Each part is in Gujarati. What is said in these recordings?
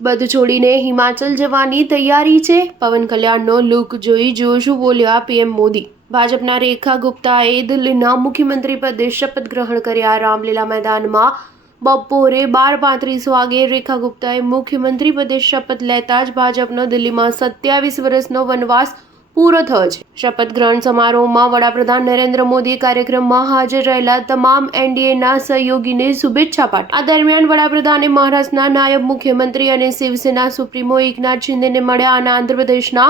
બધું છોડીને હિમાચલ જવાની તૈયારી છે। પવન કલ્યાણનો લુક જોઈ જોશું બોલ્યા પીએમ મોદી। ભાજપના રેખા ગુપ્તાએ દિલ્હીના મુખ્યમંત્રી પદે શપથ ગ્રહણ કર્યા। રામલીલા મેદાનમાં બપોરે 12:35 વાગે રેખા ગુપ્તાએ મુખ્યમંત્રી પદે શપથ લેતા જ ભાજપનો દિલ્હીમાં 27 વર્ષનો વનવાસ પૂરો થયો છે। શપથ ગ્રહણ સમારોહમાં વડાપ્રધાન નરેન્દ્ર મોદીએ કાર્યક્રમમાં હાજર રહેલા તમામ એનડીએના સહયોગીને શુભેચ્છા પાઠવી। આ દરમિયાન વડાપ્રધાને મહારાષ્ટ્રના નાયબ મુખ્યમંત્રી અને શિવસેના સુપ્રીમો એકનાથ શિંદેને મળ્યા અને આંધ્રપ્રદેશના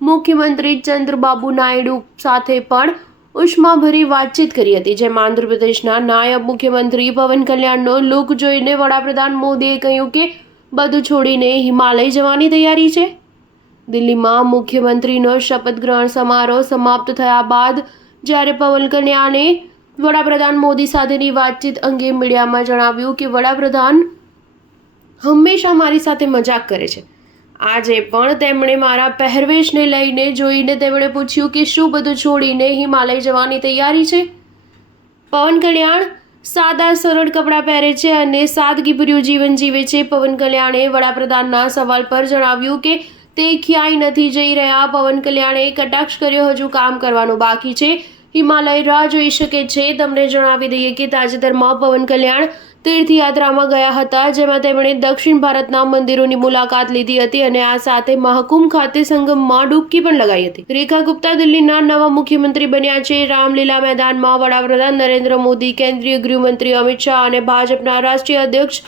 મુખ્યમંત્રી ચંદ્રબાબુ નાયડુ સાથે પણ ઉષ્માભરી વાતચીત કરી હતી। જેમાં આંધ્રપ્રદેશના નાયબ મુખ્યમંત્રી પવન કલ્યાણનો લુક જોઈને વડાપ્રધાન મોદીએ કહ્યું કે બધું છોડીને હિમાલય જવાની તૈયારી છે। દિલ્હીમાં મુખ્યમંત્રીનો શપથ ગ્રહણ સમારોહ સમાપ્ત થયા બાદ જ્યારે પવન કલ્યાણે વડાપ્રધાન મોદી સાથેની વાતચીત અંગે મીડિયામાં જણાવ્યું કે વડાપ્રધાન હંમેશા મારી સાથે મજાક કરે છે। આજે પણ તેમણે મારા પહેરવેશને લઈને જોઈને તેમણે પૂછ્યું કે શું બધું છોડીને હિમાલય જવાની તૈયારી છે। પવન કલ્યાણ સાદા સરળ કપડાં પહેરે છે અને સાદગીભર્યું જીવન જીવે છે। પવન કલ્યાણે વડાપ્રધાનના સવાલ પર જણાવ્યું કે તે ક્યાંય નથી જઈ રહ્યા। પવન કલ્યાણે કટાક્ષ કર્યો, હજુ કામ કરવાનું બાકી છે, હિમાલય રાહ જોઈ શકે છે। તમને જણાવી દઈએ કે તાજેતરમાં પવન કલ્યાણ તીર્થયાત્રામાં ગયા હતા, જેમાં તેમણે દક્ષિણ ભારતના મંદિરોની મુલાકાત લીધી હતી અને આ સાથે મહાકુંભ ખાતે સંગમમાં ડૂબકી પણ લગાવી હતી। રેખા ગુપ્તા દિલ્હીના નવા મુખ્યમંત્રી બન્યા છે। રામલીલા મેદાનમાં વડાપ્રધાન નરેન્દ્ર મોદી, કેન્દ્રીય ગૃહમંત્રી અમિત શાહ અને ભાજપના રાષ્ટ્રીય અધ્યક્ષ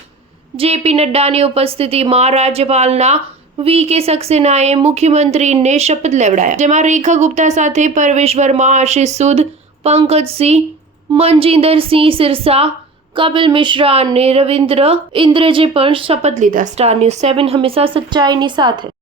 જેપી નડ્ડાની ઉપસ્થિતિમાં રાજ્યપાલના વી.કે. સક્સેનાએ મુખ્યમંત્રીને શપથ લેવડાયા। જેમાં રેખા ગુપ્તા સાથે પરવેશ વર્મા, આશિષ સૂદ, પંકજસિંહ, મનજીંદરસિંહ સિરસા, કપિલ મિશ્રા અને રવિન્દ્ર ઇન્દ્રજે પણ શપથ લીધા। સ્ટાર ન્યૂઝ 7 હંમેશા સચ્ચાઈની સાથે।